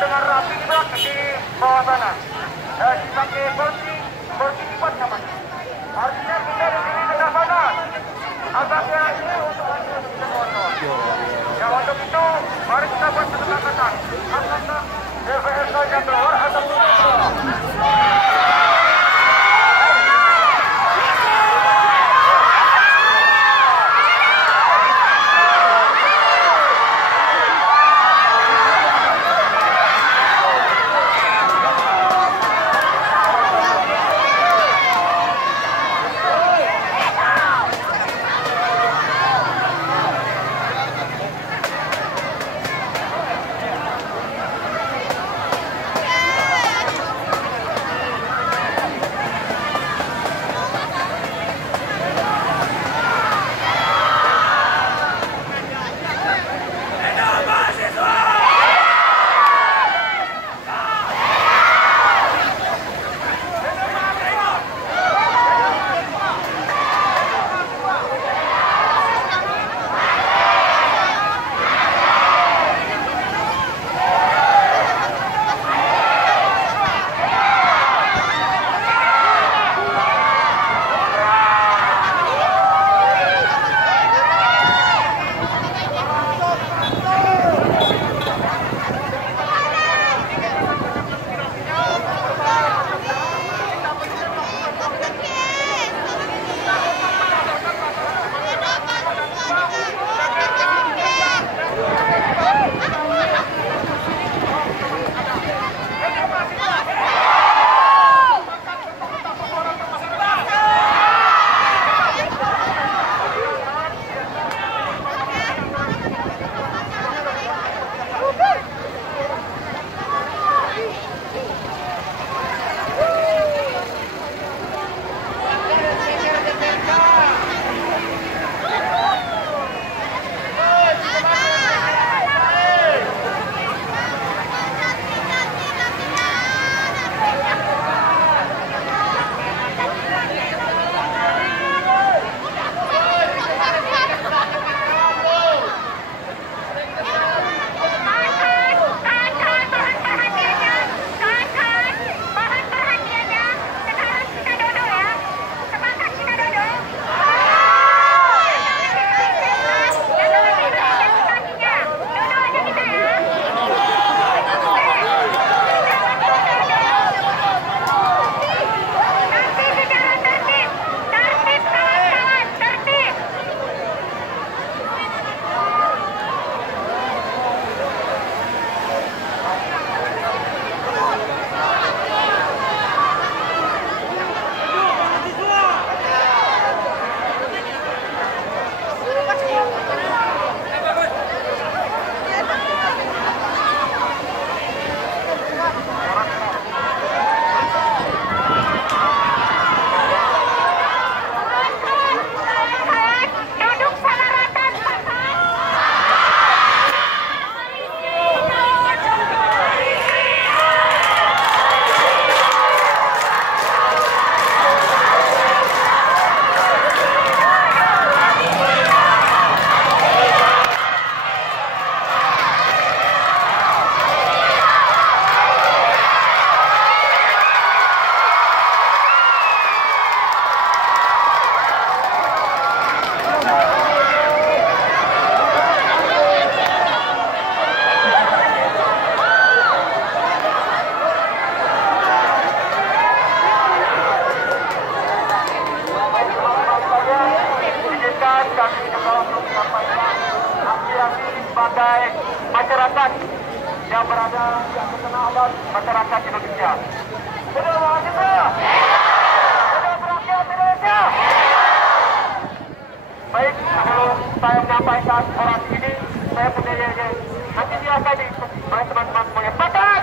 dengan rapi di bawah sana. Dipakai kursi lipat namanya. Artinya kita di sini sudah sana. Agaknya ini untuk hasil motor. Ya untuk itu mari kita buat kesepakatan. Apakah DPRK-nya keluar atau tidak? sebagai masyarakat yang berada yang terkena alat masyarakat Indonesia. Sudah mahasiswa? Sudah berakhir Indonesia? Baik, sebelum saya menyampaikan orasi ini, saya punya nanti biasa di teman-teman menyampaikan.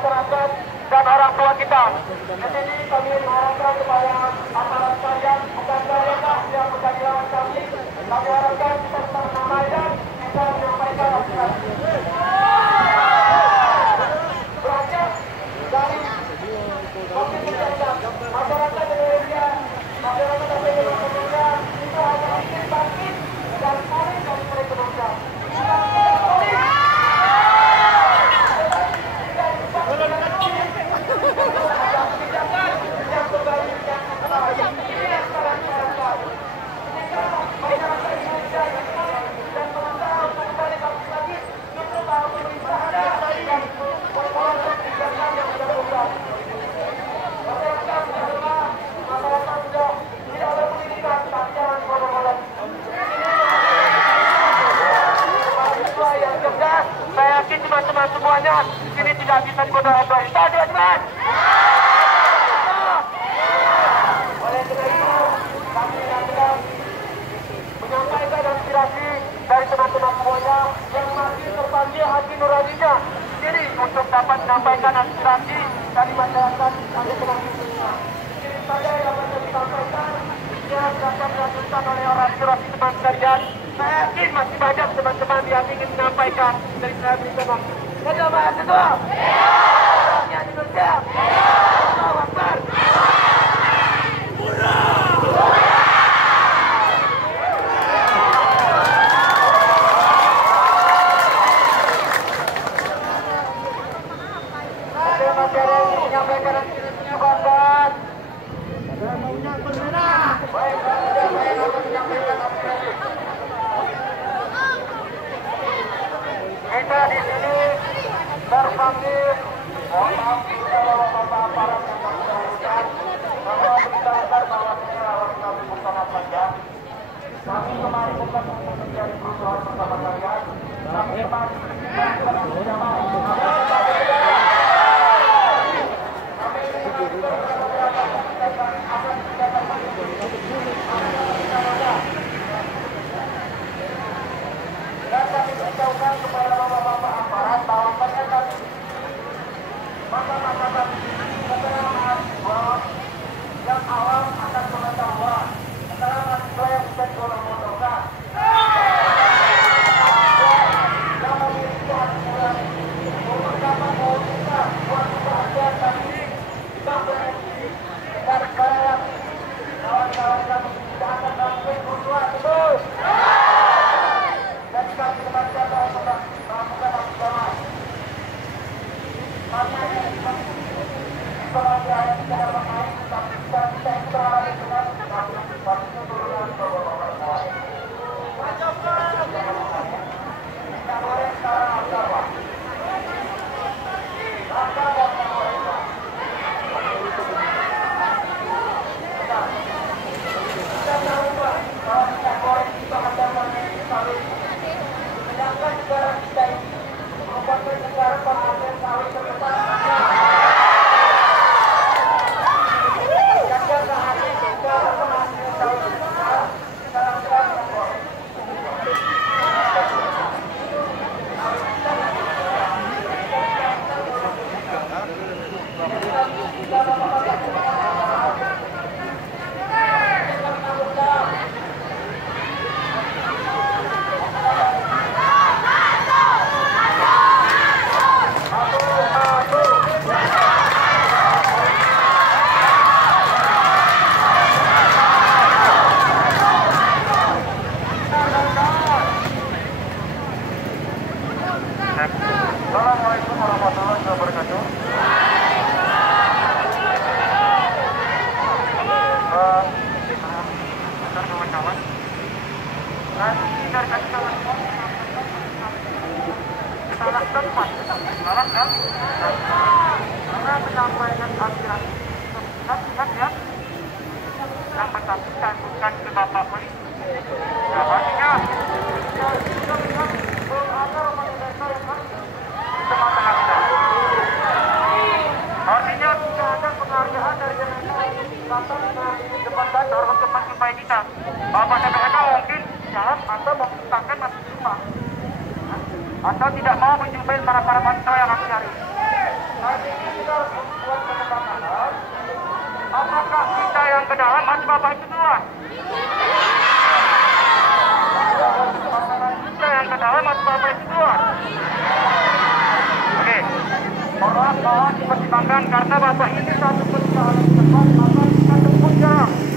masyarakat dan orang tua kita. Di sini kami mengharapkan kepada aparat sekalian, bukan saja yang menjadi lawan kami harapkan kita tetap ramai dan bisa menyampaikan aspirasi. Belajar dari komisi masyarakat Indonesia, masyarakat Indonesia itu hanya ingin bangkit dan pulih dari perekonomian. Saya yakin teman-teman semuanya sini tidak bisa dibodoh-bodoh. Kita teman-teman. Oleh karena itu, kami akan menyampaikan aspirasi dari teman-teman semuanya yang masih terpanggil hati nuraninya. Jadi untuk dapat menyampaikan aspirasi dari masyarakat kami penanggungnya. Ini saja yang dapat disampaikan. Yang akan dilakukan oleh orang Rocky teman sekalian. Saya yakin masih banyak teman-teman yang ingin menyampaikan dari saya bersama. Kita mahasiswa. Rakyat Indonesia. Allahu Akbar. Menyampaikan aspirasinya kawan-kawan. Saya maunya berbeda. Baik, saya akan menyampaikan aspirasi. Kita di sini berpanggil, mohon maaf kalau bapak aparat yang kami dahulukan, bahwa berdasar bahwa kami bersama saja. Kami kemarin bukan untuk menjadi kerusuhan bersama kalian. Kami kemarin bersama dan kami beritahukan kepada bapak-bapak aparat bahwa ternyata masa-masa setelah mahasiswa yang awam akan pengetahuan antara mahasiswa yang bukan golongan motorkan yang memiliki aturan untuk dapat mewujudkan buat kebahagiaan tadi kita berhenti dan saya kawan-kawan kami tidak akan melakukan kerusuhan betul. Dan kami kebaca bahwa melakukan aksi kami hanya sebagai ayat secara bermain, tapi kita itu berada dengan kami itu turunan bapak-bapak. Kita boleh sekarang apa? Maka bapak mereka. Kita tahu bahwa kita boleh kita mendapat sawit. Sedangkan negara kita ini merupakan negara penghasil sawit terbesar. Assalamualaikum warahmatullahi wabarakatuh. Kawan-kawan, dari kawan-kawan salah tempat, salah kan? Karena menyampaikan aspirasi pihak ya yang bersangkutan bukan ke Bapak Polisi. Nah, artinya kita lihat ada rumah desa yang tengah-tengah kita. Artinya tidak ada penghargaan dari datang di depan kantor untuk menjumpai kita. Bapak dan mereka mungkin jalan atau mengutangkan masih lupa atau tidak mau menjumpai para mahasiswa yang kami cari. Saat ini kita harus buat kesepakatan. Apakah kita yang ke dalam atau Bapak itu keluar? Kita yang ke dalam atau Bapak itu keluar? Oke. Mohon dipertimbangkan karena Bapak ini satu perusahaan tempat maka kita tempuh jarak.